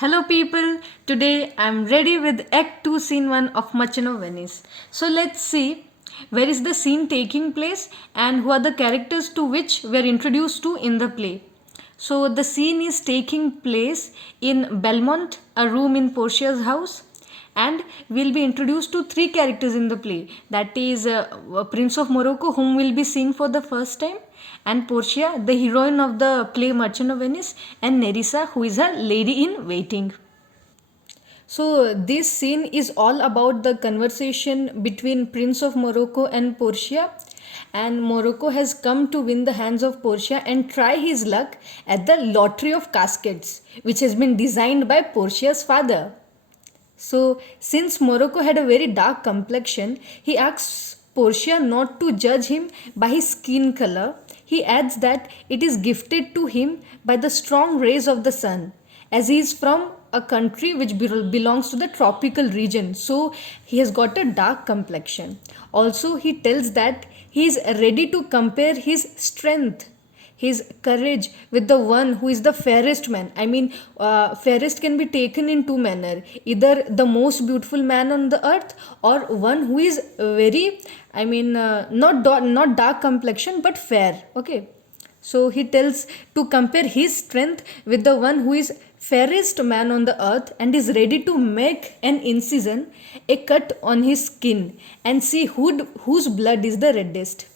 Hello people, today I'm ready with Act 2 Scene 1 of Merchant of Venice. So let's see where is the scene taking place and who are the characters to which we are introduced to in the play. So the scene is taking place in Belmont, a room in Portia's house, and we'll be introduced to three characters in the play. That is Prince of Morocco, whom we'll be seeing for the first time, and Portia, the heroine of the play Merchant of Venice, and Nerissa, who is a lady in waiting. So this scene is all about the conversation between Prince of Morocco and Portia, and Morocco has come to win the hands of Portia and try his luck at the lottery of caskets, which has been designed by Portia's father. So, since Morocco had a very dark complexion, he asks Portia not to judge him by his skin color. He adds that it is gifted to him by the strong rays of the sun, as he is from a country which belongs to the tropical region. So, he has got a dark complexion. Also, he tells that he is ready to compare his strength, his courage with the one who is the fairest man. I mean, fairest can be taken in two manner: either the most beautiful man on the earth, or one who is very, I mean, not dark complexion but fair. Okay, so he tells to compare his strength with the one who is fairest man on the earth, and is ready to make an incision, a cut on his skin, and see whose blood is the reddest.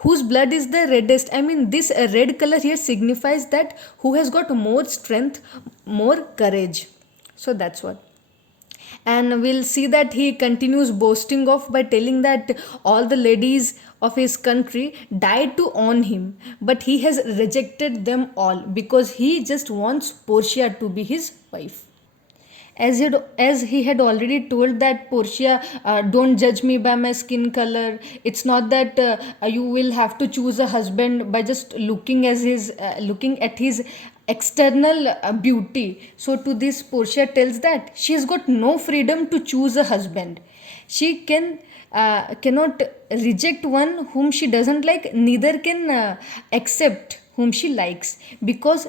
Whose blood is the reddest? I mean, this red color here signifies that who has got more strength, more courage. So that's what. And we'll see that he continues boasting off by telling that all the ladies of his country died to own him, but he has rejected them all because he just wants Portia to be his wife. As he had already told that Portia, don't judge me by my skin color. It's not that you will have to choose a husband by just looking at his external beauty. So to this, Portia tells that she has got no freedom to choose a husband. She cannot reject one whom she doesn't like, neither can accept whom she likes, because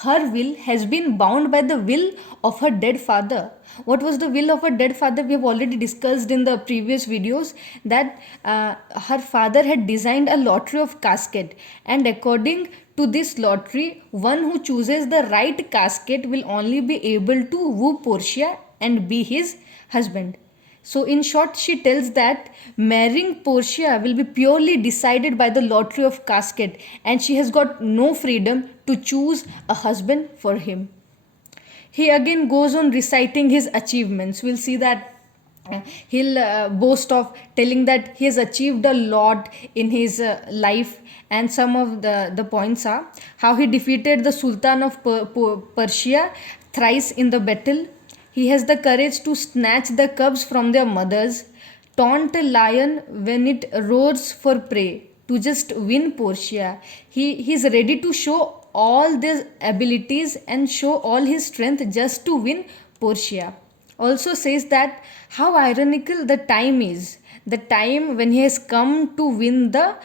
her will has been bound by the will of her dead father. What was the will of her dead father? We have already discussed in the previous videos that her father had designed a lottery of casket, and according to this lottery, one who chooses the right casket will only be able to woo Portia and be his husband. So, in short, she tells that marrying Portia will be purely decided by the lottery of casket, and she has got no freedom to choose a husband for him. He again goes on reciting his achievements. We'll see that he'll boast of telling that he has achieved a lot in his life, and some of the points are how he defeated the Sultan of Persia thrice in the battle. He has the courage to snatch the cubs from their mothers, taunt a lion when it roars for prey, to just win Portia. He is ready to show all these abilities and show all his strength just to win Portia. Also says that how ironical the time is, the time when he has come to win the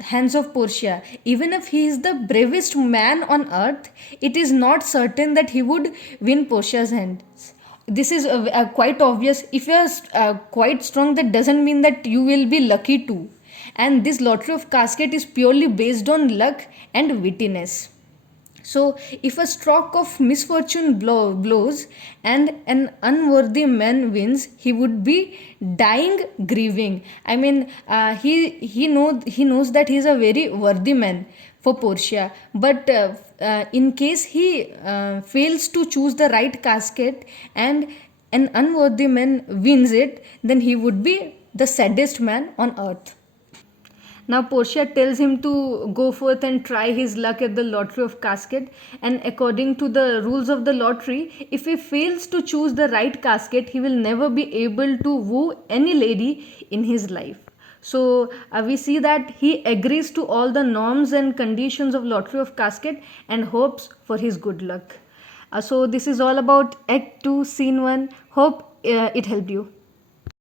hands of Portia. Even if he is the bravest man on earth, it is not certain that he would win Portia's hands. This is quite obvious. If you are quite strong, that doesn't mean that you will be lucky too. And this lottery of casket is purely based on luck and wittiness. So, if a stroke of misfortune blows and an unworthy man wins, he would be dying grieving. I mean, he knows that he is a very worthy man for Portia, but in case he fails to choose the right casket and an unworthy man wins it, then he would be the saddest man on earth. Now Portia tells him to go forth and try his luck at the lottery of casket, and according to the rules of the lottery, if he fails to choose the right casket, he will never be able to woo any lady in his life. So we see that he agrees to all the norms and conditions of lottery of casket and hopes for his good luck. So this is all about Act 2 Scene 1. Hope it helped you.